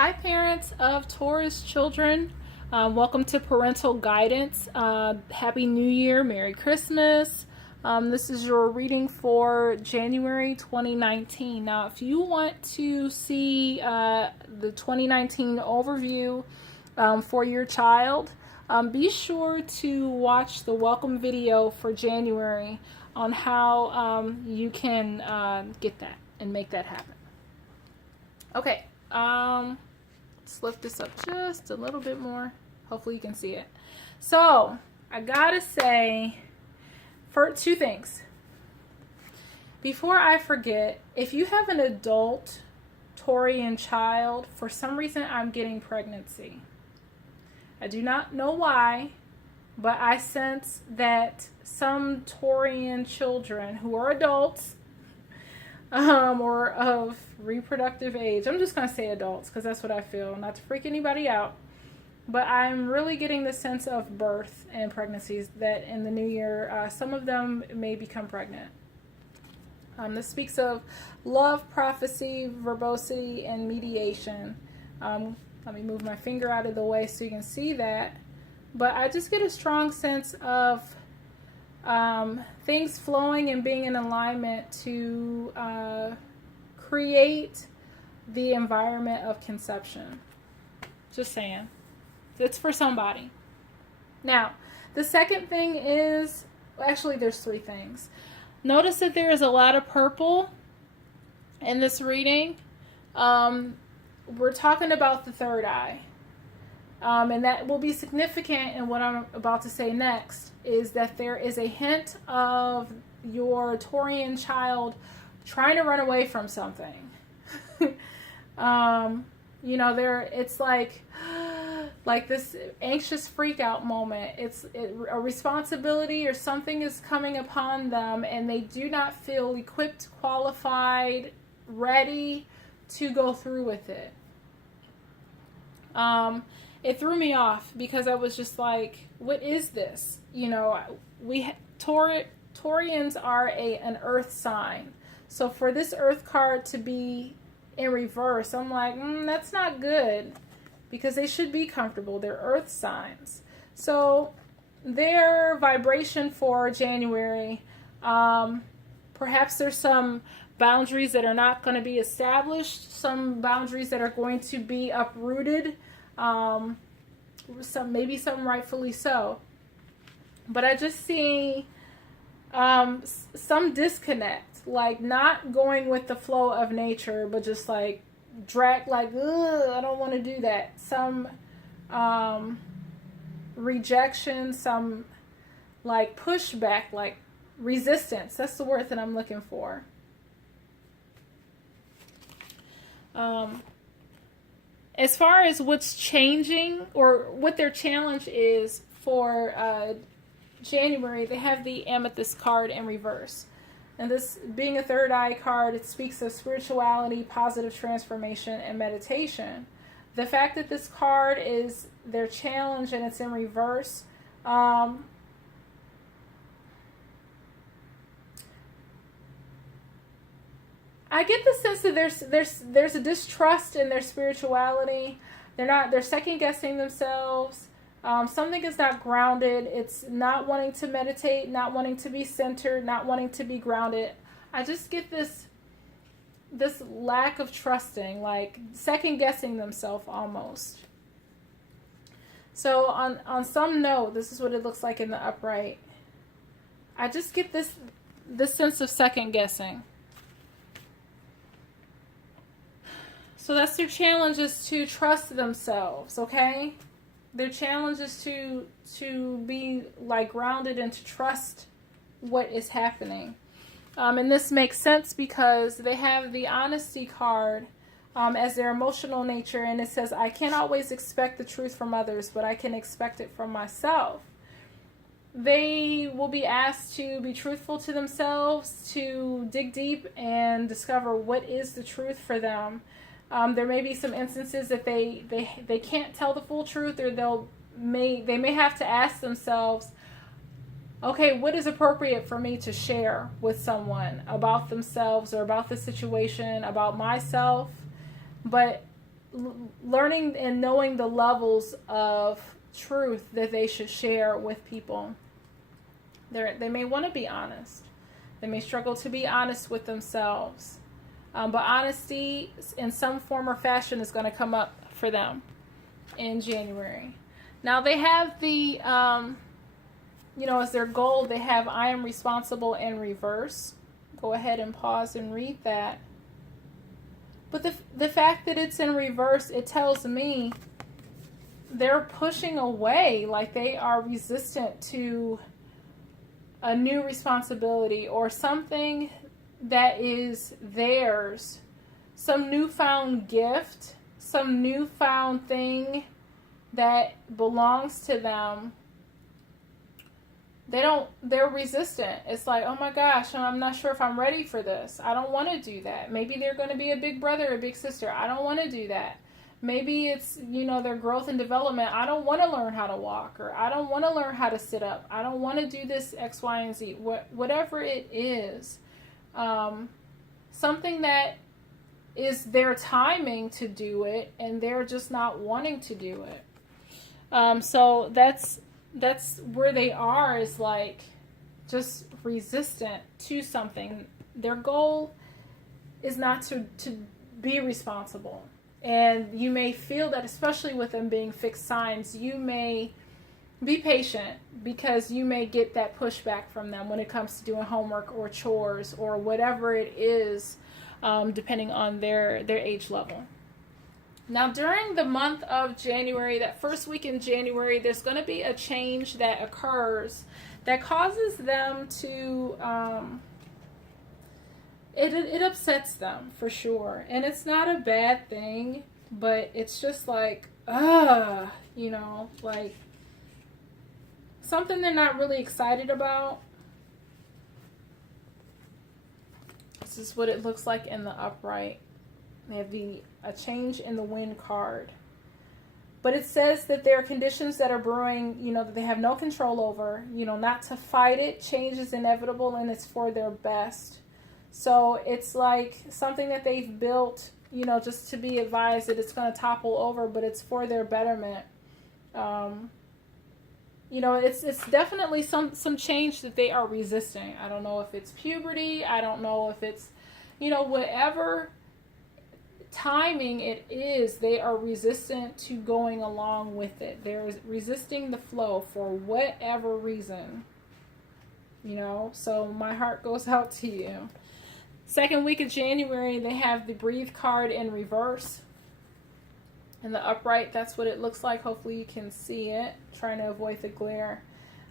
Hi, parents of Taurus children. Welcome to Parental Guidance. Happy New Year, Merry Christmas. This is your reading for January 2019. Now, if you want to see the 2019 overview for your child, be sure to watch the welcome video for January on how you can get that and make that happen. Okay. Let's lift this up just a little bit more. Hopefully you can see it. So, I gotta say, for two things. Before I forget, if you have an adult Taurian child, for some reason I'm getting pregnancy. I do not know why, but I sense that some Taurian children who are adults or of reproductive age. I'm just going to say adults because that's what I feel, not to freak anybody out. But I'm really getting the sense of birth and pregnancies that in the new year, some of them may become pregnant. This speaks of love, prophecy, verbosity, and mediation. Let me move my finger out of the way so you can see that. But I just get a strong sense of things flowing and being in alignment to create the environment of conception. Just saying. It's for somebody. Now, the second thing is, actually there's three things. Notice that there is a lot of purple in this reading. We're talking about the third eye. And that will be significant in what I'm about to say next, is that there is a hint of your Taurian child trying to run away from something. It's like this anxious freak out moment. It's a responsibility or something is coming upon them and they do not feel equipped, qualified, ready to go through with it. It threw me off because I was just like, what is this? Taurians are an earth sign. So for this earth card to be in reverse, I'm like, that's not good because they should be comfortable. They're earth signs. So their vibration for January, perhaps there's some boundaries that are not going to be established, some boundaries that are going to be uprooted, some rightfully so. But I just see some disconnect, like not going with the flow of nature, but just like drag, like, I don't want to do that. Some rejection, some like pushback, like resistance. That's the word that I'm looking for. As far as what's changing or what their challenge is for January, they have the Amethyst card in reverse. And this being a third eye card, it speaks of spirituality, positive transformation, and meditation. The fact that this card is their challenge and it's in reverse, I get the sense that there's a distrust in their spirituality. They're second guessing themselves. Something is not grounded. It's not wanting to meditate, not wanting to be centered, not wanting to be grounded. I just get this lack of trusting, like second guessing themselves almost. So on some note, this is what it looks like in the upright. I just get this sense of second guessing. So that's their challenge, is to trust themselves, okay? Their challenge is to be like grounded and to trust what is happening. And this makes sense because they have the honesty card as their emotional nature, and it says, I can't always expect the truth from others, but I can expect it from myself. They will be asked to be truthful to themselves, to dig deep and discover what is the truth for them. There may be some instances that they can't tell the full truth, or they may have to ask themselves, okay, what is appropriate for me to share with someone about themselves or about the situation, about myself? But learning and knowing the levels of truth that they should share with people. They may want to be honest. They may struggle to be honest with themselves. But honesty in some form or fashion is going to come up for them in January. Now they have the, as their goal, they have I am responsible in reverse. Go ahead and pause and read that. But the fact that it's in reverse, it tells me they're pushing away, like they are resistant to a new responsibility or something that is theirs, some newfound gift, some newfound thing that belongs to them. They're resistant. It's like, oh my gosh, I'm not sure if I'm ready for this. I don't want to do that. Maybe they're going to be a big brother, a big sister. I don't want to do that. Maybe it's, their growth and development. I don't want to learn how to walk, or I don't want to learn how to sit up. I don't want to do this X, Y, and Z. Whatever it is, something that is their timing to do it, and they're just not wanting to do it. So that's where they are, is like just resistant to something. Their goal is not to be responsible. And you may feel that, especially with them being fixed signs, you may be patient because you may get that pushback from them when it comes to doing homework or chores or whatever it is, depending on their age level. Now, during the month of January, that first week in January, there's going to be a change that occurs that causes them to, it upsets them for sure. And it's not a bad thing, but it's just like, like something they're not really excited about. This is what it looks like in the upright. They have a change in the wind card. But it says that there are conditions that are brewing, that they have no control over, not to fight it. Change is inevitable and it's for their best. So it's like something that they've built, just to be advised that it's going to topple over, but it's for their betterment. It's definitely some change that they are resisting. I don't know if it's puberty. I don't know if it's, whatever timing it is, they are resistant to going along with it. They're resisting the flow for whatever reason. So my heart goes out to you. Second week of January, they have the breathe card in reverse. In the upright, that's what it looks like. Hopefully you can see it. Trying to avoid the glare.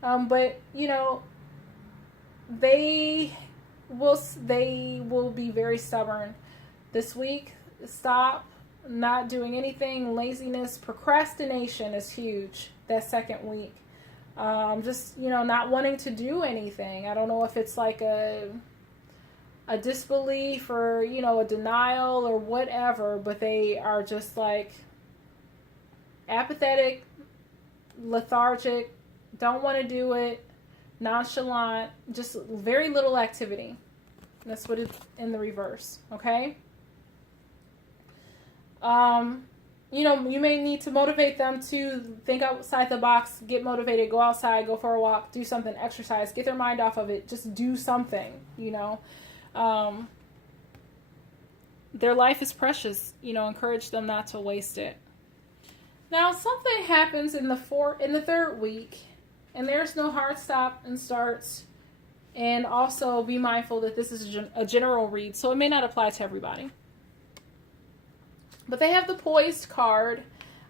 But, they will be very stubborn. This week, stop not doing anything. Laziness, procrastination is huge that second week. Just, not wanting to do anything. I don't know if it's like a disbelief or, a denial or whatever, but they are just like apathetic, lethargic, don't want to do it, nonchalant, just very little activity. That's what it's in the reverse, okay? You may need to motivate them to think outside the box, get motivated, go outside, go for a walk, do something, exercise, get their mind off of it, just do something, Their life is precious, encourage them not to waste it. Now, something happens in the third week, and there's no hard stop and starts. And also be mindful that this is a general read, so it may not apply to everybody. But they have the poised card,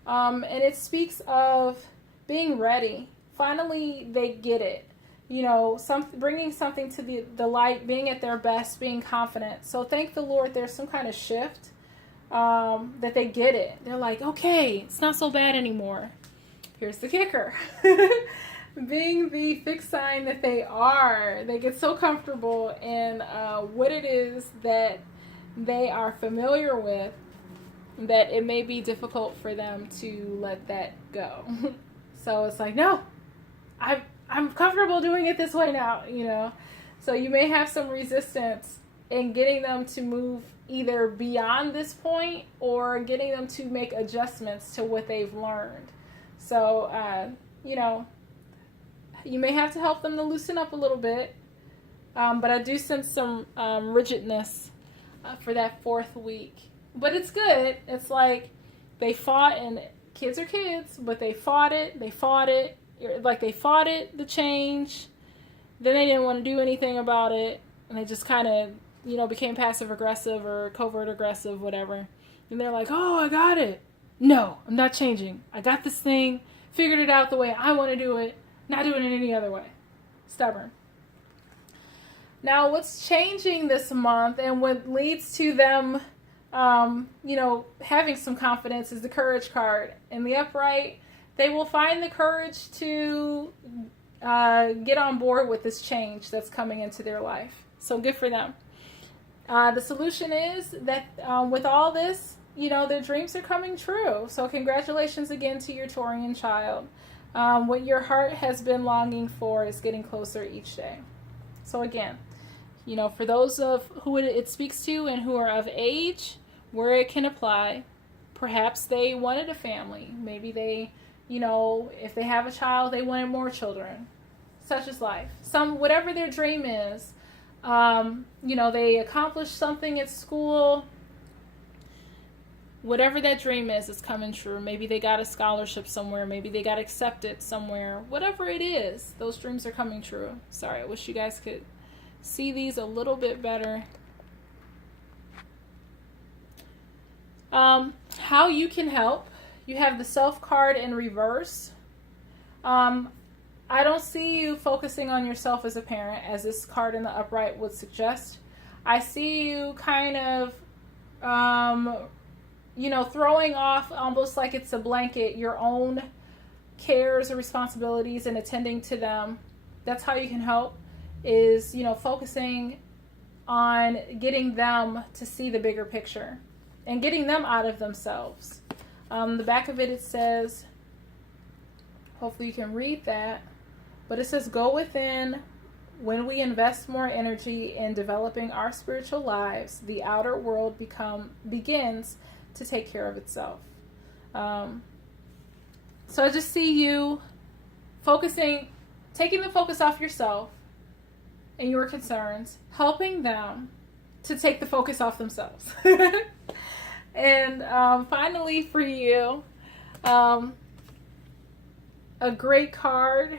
and it speaks of being ready. Finally, they get it. Bringing something to the light, being at their best, being confident. So thank the Lord there's some kind of shift. That they get it. They're like, okay, it's not so bad anymore. Here's the kicker. Being the fixed sign that they are, they get so comfortable in what it is that they are familiar with that it may be difficult for them to let that go. So it's like, no, I'm comfortable doing it this way now, So you may have some resistance in getting them to move either beyond this point or getting them to make adjustments to what they've learned. So, you may have to help them to loosen up a little bit, but I do sense some rigidness for that 4th week. But it's good. It's like they fought, and kids are kids, but they fought it, like they fought it, the change, then they didn't want to do anything about it, and they just kind of, became passive aggressive or covert aggressive, whatever. And they're like, oh, I got it. No, I'm not changing. I got this thing, figured it out the way I want to do it, not doing it any other way. Stubborn. Now, what's changing this month and what leads to them, having some confidence is the Courage card. In the upright, they will find the courage to get on board with this change that's coming into their life. So good for them. The solution is that with all this, their dreams are coming true. So congratulations again to your Taurian child. What your heart has been longing for is getting closer each day. So again, for those of who it speaks to and who are of age, where it can apply, perhaps they wanted a family. Maybe they, if they have a child, they wanted more children. Such is life. Whatever their dream is, they accomplished something at school. Whatever that dream is coming true. Maybe they got a scholarship somewhere. Maybe they got accepted somewhere. Whatever it is, those dreams are coming true. Sorry, I wish you guys could see these a little bit better. How you can help. You have the Self card in reverse. I don't see you focusing on yourself as a parent, as this card in the upright would suggest. I see you kind of, throwing off almost like it's a blanket, your own cares or responsibilities and attending to them. That's how you can help, is, focusing on getting them to see the bigger picture and getting them out of themselves. The back of it says, hopefully you can read that, but it says, go within. When we invest more energy in developing our spiritual lives, the outer world begins to take care of itself. So I just see you taking the focus off yourself and your concerns, helping them to take the focus off themselves. And finally for you, a great card,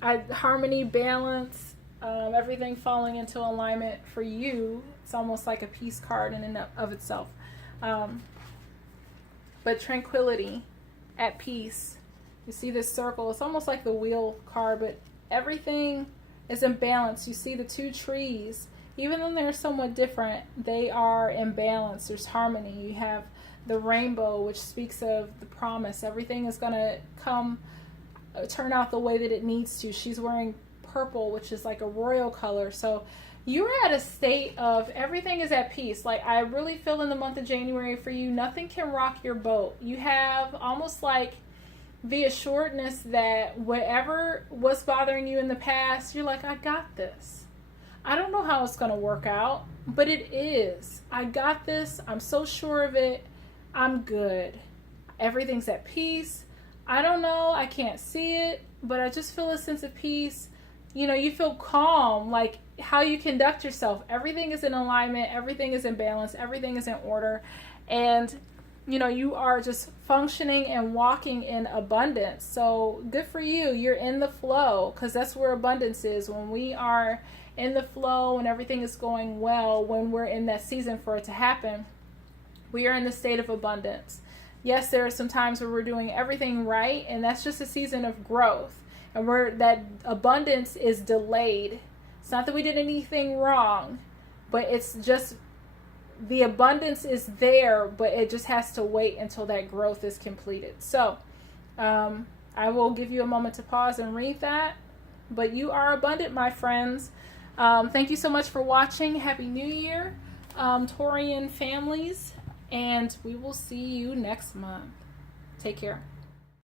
harmony, balance, everything falling into alignment for you. It's almost like a peace card in and of itself. But tranquility, at peace. You see this circle. It's almost like the wheel card, but everything is in balance. You see the 2 trees. Even though they're somewhat different, they are in balance. There's harmony. You have the rainbow, which speaks of the promise. Everything is going to turn out the way that it needs to. She's wearing purple, which is like a royal color. So you're at a state of everything is at peace. Like, I really feel in the month of January for you, nothing can rock your boat. You have almost like the assuredness that whatever was bothering you in the past, you're like, I got this. I don't know how it's going to work out, but it is. I got this. I'm so sure of it. I'm good. Everything's at peace. I don't know. I can't see it, but I just feel a sense of peace. You feel calm, like how you conduct yourself. Everything is in alignment. Everything is in balance. Everything is in order. And, you are just functioning and walking in abundance. So good for you. You're in the flow, because that's where abundance is. When we are in the flow and everything is going well, when we're in that season for it to happen, we are in the state of abundance. Yes, there are some times where we're doing everything right, and that's just a season of growth. And that abundance is delayed. It's not that we did anything wrong, but it's just the abundance is there, but it just has to wait until that growth is completed. So I will give you a moment to pause and read that. But you are abundant, my friends. Thank you so much for watching. Happy New Year, Taurian families. And we will see you next month. Take care.